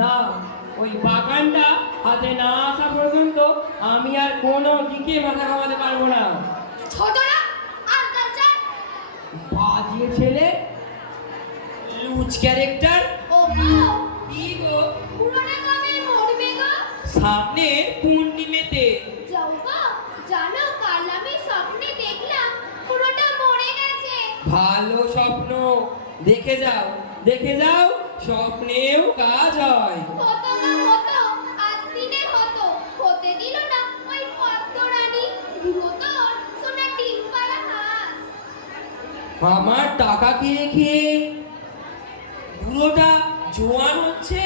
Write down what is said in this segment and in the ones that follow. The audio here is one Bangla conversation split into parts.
না, ওই বাগানটা হাতে না আসা পর্যন্ত আমি আর কোনো দিকে মাথা ঘামাতে পারবো না। ছোটরা আর কালচার বাজিয়ে ছেলে, লুজ ক্যারেক্টার। ও কি গো? পুরোটা কবে মরবে গো? সামনে পূর্ণিমেতে। যাও গো, জানো কাল আমি স্বপ্নে দেখলাম পুরোটা মরে গেছে। ভালো স্বপ্ন দেখে যাও, দেখে যাও, স্বপ্নেও কাজ হয়। হতো না হতো, আজ দিনে হতো, হতে দিল না ওই পদ্মরানী। বুড়ো তোর সোনা টিম্পালা হাঁস। আমার টাকা খেয়ে খেয়ে বুড়োটা জোয়ান হচ্ছে।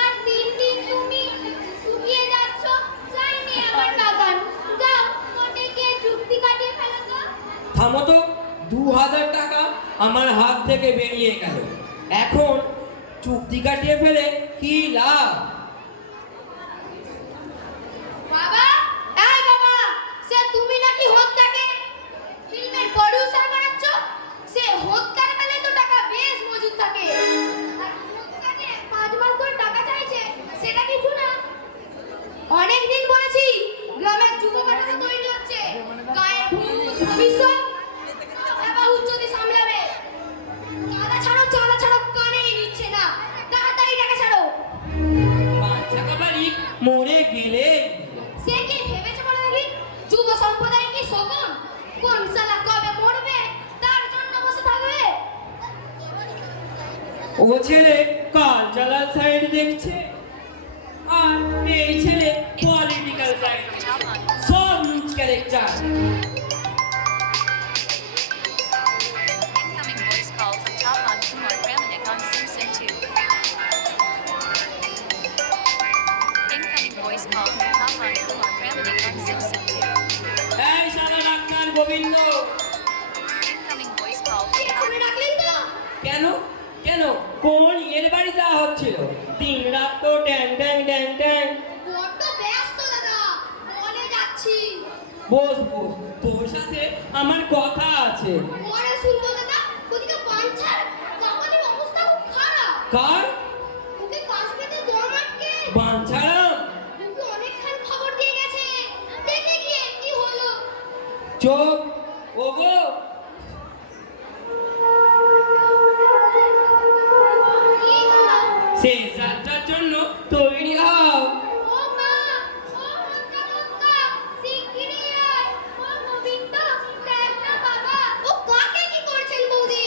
আর দিন দিন তুমি শুকিয়ে যাচ্ছ। চাইনি আমার বাগান। যাও কোর্টে গিয়ে চুক্তি কাটিয়ে ফেলো তো। থামো তো, 2000 টাকা আমার হাত থেকে বেরিয়ে গেল। এখন চুক্তি কাটিয়ে ফেলে কি লাভ? বাবা, এই বাবা, সে তুমি নাকি হত্যাকে ফিল্মের প্রোডিউসার বানাচ্ছ? সে হত্যার বেলায় তো টাকা বেশ মজুদ থাকে। আর হত্যাকে 5 মাস করে টাকা চাইছে, সেটা কিছু না। অনেক দিন বলেছি গ্রামের যুব কাঠামো তৈরি হচ্ছে, গায়ের ভূত ভবিষ্যৎ সব এবার উচ্চতি সামলাবে। চাঁদা ছাড়ো, কানেই নিচ্ছে না। তাড়াতাড়ি টাকা ছাড়ো। বাচ্চা কাবারি মরে গেলে সে কি ভেবেছে বলে দেখি? যুব সম্প্রদায় কি শকুন? কোন শালা কবে মরবে তার জন্য বসে থাকবে? ও ছেলে কালচারাল সাইড দেখছে, আর এই ছেলে পলিটিক্যাল সাইড। সব loose character. Incoming voice call from Tapan Kumar Ramanik on SimSim 2. Incoming voice call from Tapan Kumar Ramanik on SimSim 2. এই শালা doctor Gobinda. Incoming voice call from শুনে রাখলেন তো? কেন কেন কোন এর বাড়ি যাওয়া হচ্ছিল? দিন রাত তো ট্যাং ট্যাং ট্যাং ট্যাং। বড্ড ব্যস্ত দাদা, বলে যাচ্ছি। বস বস, তোর সাথে আমার কথা আছে। পরে শুনবো দাদা। ওদিকে বাঞ্ছার কাপালির অবস্থা খুব খারাপ। কার? ওকে কাছ থেকে দম আটকে বাঞ্ছারাম। ওকে অনেকক্ষণ খবর দিয়ে গেছে। দেখে গিয়ে কি হলো? চোখ। ওগো, কি হলো? শেষ যাত্রার জন্য তৈরি হও। ও মা, ও হত্যা, শিগগিরই আয়। ও গোবিন্দ, দেখ না বাবা। ও কাকে কি করছেন বৌদি?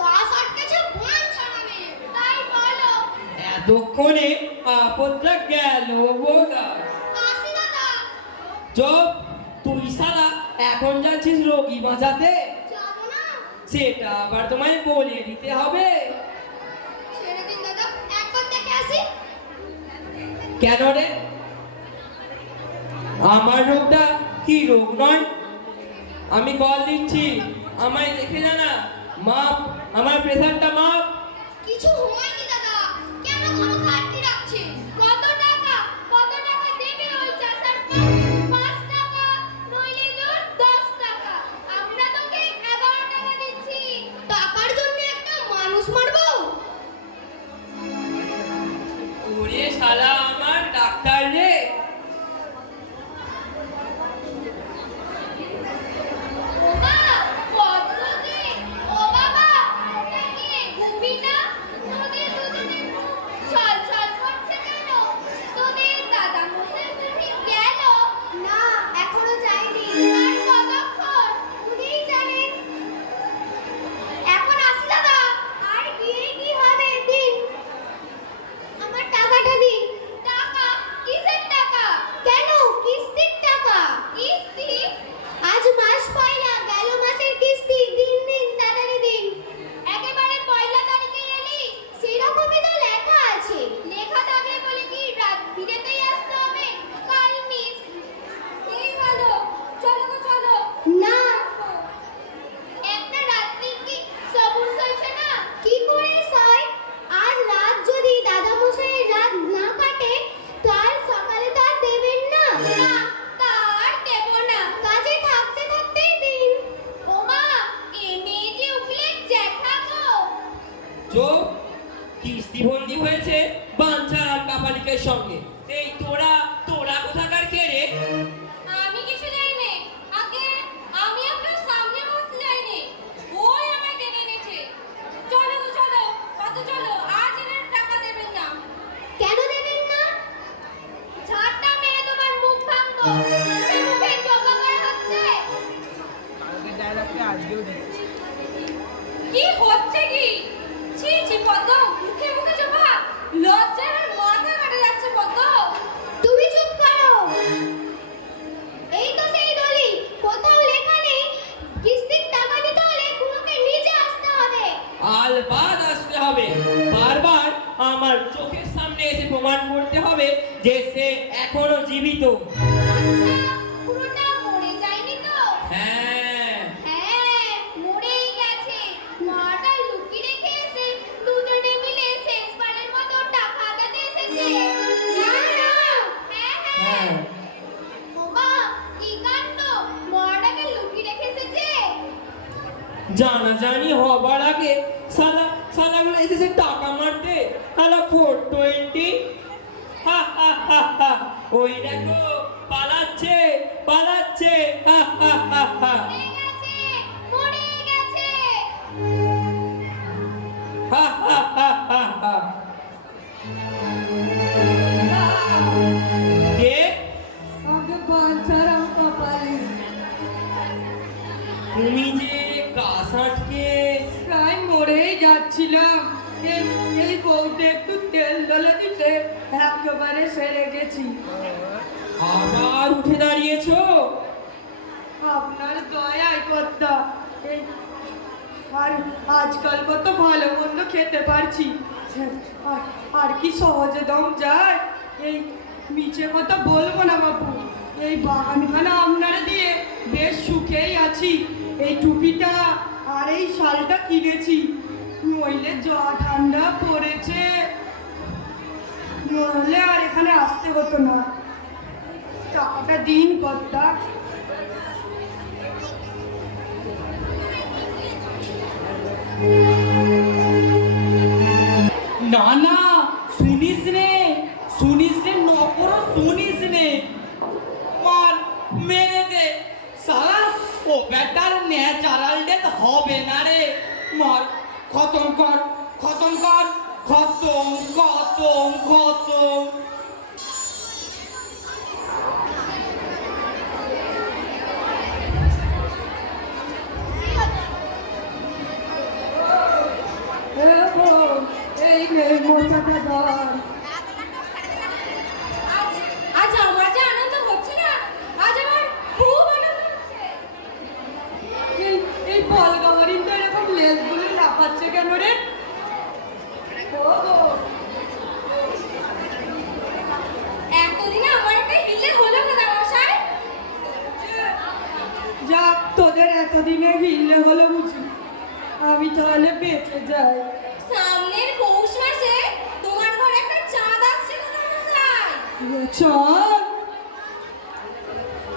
কাজ আটকেছে বাঞ্ছা নামে। তাই বলো। এতক্ষণে আপদটা গেল বোধা। আসি দাদা। চুপ, তুই শালা এখন যাচ্ছিস রোগী বাঁচাতে? যাবো না। সেটা আবার তোমায় বলে দিতে হবে। ছেড়ে দিন দাদা, একবার দেখে আসি। কেন রে? আমার রোগটা কি রোগ নয়? আমি কল দিচ্ছি, আমায় দেখে জানা। মাপ, আমার প্রেসারটা মাপ। কিছু হয়নি দাদা। কেন খামোখা আটকে রাখছে? কত টাকা? কত টাকা দেবে ওই চাষার? 5 টাকা, নইলে তোর 10 টাকা। আমরা তোকে 11 টাকা দিচ্ছি। টাকার জন্য একটা মানুষ মারবো? ওরে শালা আমার ডাক্তার রে। ও মা, পদ্মতি, ও বাবা, নাকি ঘুমবি না? তোদের দুজনের মুখ ছলছল করছে কেন? তোদের দাদা মশাই বুঝি গেল? না, এখনো যায়নি। আর কতক্ষণ? উনিই জানেন। এখন আসি দাদা। আর গিয়ে কি হবে? দিন আমার টাকাটা দিন। লোকের সঙ্গে। এই তোরা তোরা কোথাকার কে রে? আমি কিছু জানি না। আগে আমি আপনার সামনে বসতে যাইনি, ওই আমায় টেনে এনেছে। চলো চলো, কত চলো, আজ এর টাকা দেবেন না। কেন দেবেন না? ঝাড়টা মেরে তোমার মুখ ভাঙবো। সে মুখে জবা করা হচ্ছে। কালকের ডায়লগটা আজকেও দিচ্ছি। কি হচ্ছে কি? ছি ছি পদ্ম, মুখে মুখে জবা, লজ্জায় আমার মাথা কাটে যাচ্ছে পদ্ম। তুমি চুপ করো। এই তো সেই দলি, কোথাও লেখা নেই কিস্তির টাকা দিতে হলে কুয়োকে নিচে আসতে হবে। আলবাদ আসতে হবে, বারবার আমার চোখের সামনে এসে প্রমাণ করতে হবে যে সে এখনো জীবিত। আচ্ছা, পুরোটা মরে যায়নি তো? হ্যাঁ, হ্যাঁ, মরেই গেছে। মাটা লুকিয়ে রেখে এসে দুজনে মিলে শেষবারের মতো টাকা আদাতে এসেছে। না না, হ্যাঁ হ্যাঁ। হ্যাঁ। ওমা, কি কাণ্ড! মাটাকে লুকিয়ে রেখে এসেছে। জানাজানি হবার আগে সালাগুলো এসেছে টাকা মারতে। সালা 420। হা হা হা হা, ওই দেখো পালাচ্ছে পালাচ্ছে। হা হা হা হা, মরে গেছে, মরে গেছে। হা হা হা হা হা। কে? আগে বাঞ্ছারাম কপালে তুমি যে কাসাটকে প্রায় মরেই যাচ্ছিলাম। এই বউটা একটু তেল দলে দিতে একেবারে সেরে গেছি। আবার উঠে দাঁড়িয়েছো? আপনার দয়ায় কর্তা। এই আর আজকাল কত ভালো মন্দ খেতে পারছি। আর কি সহজে দম যায়? এই মিছে কথা বলবো না বাবু, এই বাগানখানা আপনারা দিয়ে বেশ সুখেই আছি। এই টুপিটা আর এই শালটা কিনেছি, নইলে যা ঠান্ডা পড়েছে, নইলে আর এখানে আসতে হতো না। টাকাটা দিন কর্তা। না না, শুনিস রে নকরো, শুনিস রে, মার মেরে দে সালা। ও বেটার ন্যাচারাল ডেথ হবে না রে, মার খতম কর খতম কর, খতম খতম খতম। এই নেই মোটাটা ধর। আজ আমার যে আনন্দ হচ্ছে না, আজ আমার খুব আনন্দ হচ্ছে। এই বলগামারিনটা এরকম লেজগুলো লাফাচ্ছে কেন রে? এতদিনে আমার একটা হিলে হলো না দামশাই। যাক, তোদের এতদিনে হিললে হলো বুঝি। আমি তাহলে বেঁচে যাই। সামনের পৌষ মাসে তোমার ঘরে একটা চাঁদ আসছে গো দামশাই। চল।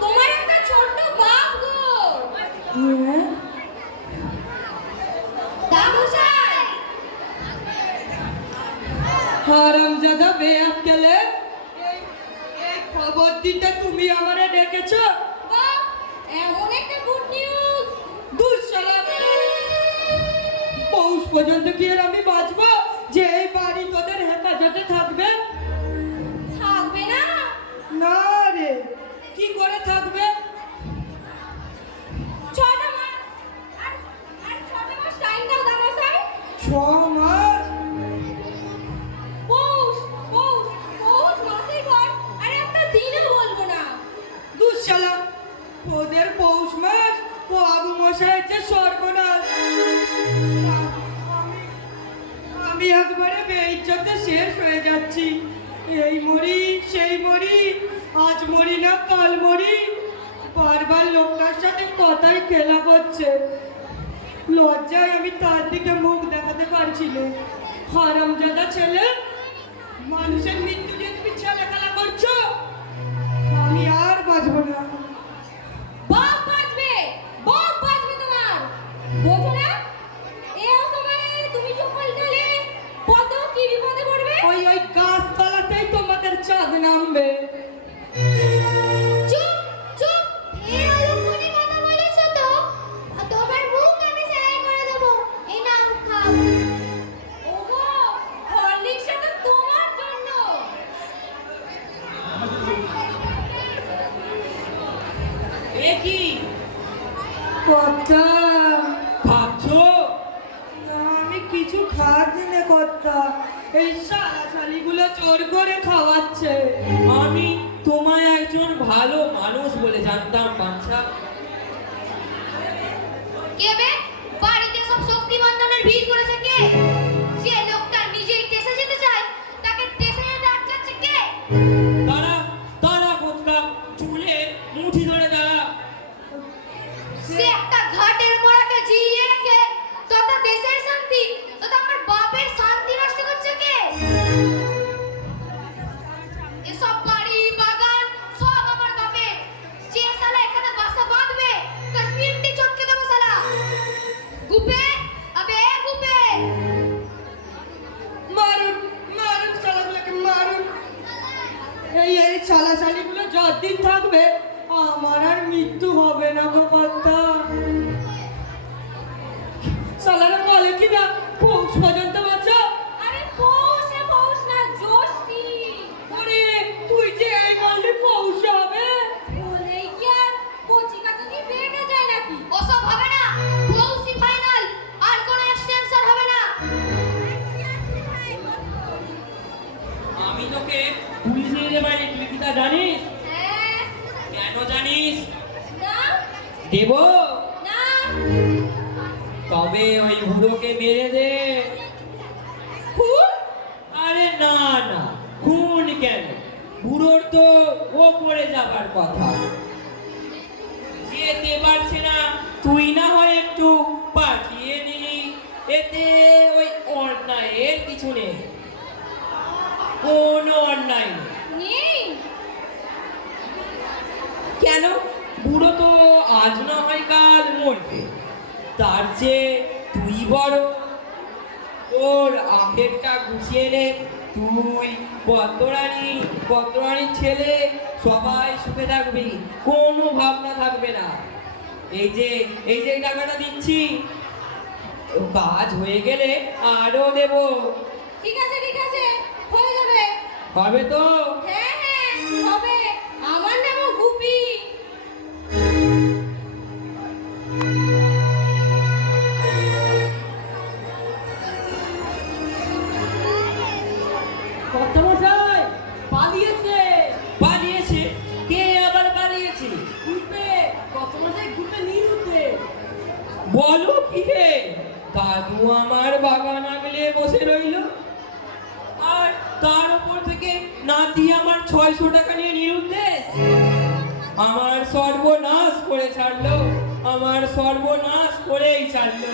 তোমার একটা ছোট্ট বাপ গো দামশাই। হারামজাদা বেয়াক্কেলে, এই খবর দিতে তুমি আমারে ডেকেছো? বাপ, এমন একটা গুড নিউজ। দূর শালা, পৌষ পর্যন্ত কি আর আমি বাঁচবো যে এই বাড়ি তোদের হেফাজতে থাকবে? থাকবে না? না রে, কি করে থাকবে? 6টা মাস আর 6টা মাস টাইম দাও দামশাই। 6 মাস? পৌষ পৌষ পৌষ মাসের পর আর একটা দিনও বলবো না। দূর শালা, ওদের পৌষ মাস ও আবু মশাই হচ্ছে সর্বনাশ। আমি একবারে বেইজ্জতে শেষ হয়ে যাচ্ছি। এই মরি সেই মরি, আজ মরি না কাল মরি, বারবার লোকটার সাথে কথাই খেলা করছে। লজ্জায় আমি তার দিকে মুখ দেখাতে পারছি না। হারামজাদা ছেলে, মানুষের মৃত্যু নিয়ে তুমি ছেলে খেলা করছো। আমি আর বাঁচবো না। বাপ বাঁচবে তোমার, বোঝো না? এই অসময়ে তুমি চোখল গেলে কত কি বিপদে পড়বে। ওই গাছতলাতেই তোমাদের এ কি কর্তা, ভাবছো? না আমি কিছু খাচ্ছি না কর্তা, এই শালাশালিগুলো জোর করে খাওয়াচ্ছে। আমি তোমায় একজন ভালো মানুষ বলে জানতাম বাঞ্ছা। কে বে? বাড়িতে সব শক্তি বন্ধনের ভিড় করেছে কে? যে লোকটা নিজেই টেসে যেতে চায় তাকে টেসে যেতে আটকাচ্ছে কে? তারা তারা কোথা চুলে মুঠি ধরে দাঁড়া। সে একটা ঘাটের মোড়াকে জিইয়ে রেখে তথা দেশের শান্তি তথা আমার বাপের শান্তি নষ্ট করছে কে? এসব বাড়ি বাগান সব আমার বাপের। যে শালা এখানে বাসা বাঁধবে তার পিন্ডি চটকে দেবো শালা। গুপে, আবে গুপে। মারুন মারুন শালাগুলোকে মারুন। এই শালাশালিগুলো যতদিন থাকবে আমার আর মৃত্যু হবে না গো কর্তা। শালারা বলে কি না পৌষ পর্যন্ত বাঁচা। আরে পৌষ না জ্যৈষ্ঠী। ওরে তুই যে এই বললি পৌষ হবে। বলেই কি আর কচি কাচানি বেড়ে যায় নাকি? ওসব হবে না, পৌষই ফাইনাল, আর কোনো এক্সটেনশন হবে না। আমি তোকে পুলিশে দিতে পারি, তুই কি তা জানিস? হ্যাঁ, কেন জানিস? না দেব। না তবে ওই বুড়োকে মেরে দে। খুন? আরে না না, খুন কেন? বুড়োর তো ওপরে যাবার কথা, যেতে পারছে না, তুই না হয় একটু পাঠিয়ে দিলি, এতে ওই অন্যায়ের কিছু নেই, কোনো অন্যায় নেই। নেই। কেন? বুড়ো তো আজ না হয় কাল মরবে, তার চেয়ে তুই বড়, তোর আখেরটা গুছিয়ে নে। তুই পত্রানির ছেলে, সবাই সুখে থাকবি, কোনো ভাবনা থাকবে না। এই যে টাকাটা দিচ্ছি, কাজ হয়ে গেলে আরো দেব। ঠিক আছে হয়ে যাবে। হবে তো? হ্যাঁ হবে। আমার নামও গুপি। কর্তামশাই পালিয়েছে। পালিয়েছে? কে আবার পালিয়েছে? ঘুরতে কর্তামশাই ঘুরতে নিরুতে। বলো কি হে? দাদু আমার বাগান আগলে বসে রইল, আর তার উপর থেকে নাতি আমার 600 টাকা নিয়ে নিরুদ্দেশ। আমার সর্বনাশ করে ছাড়লো, আমার সর্বনাশ করেই ছাড়লো।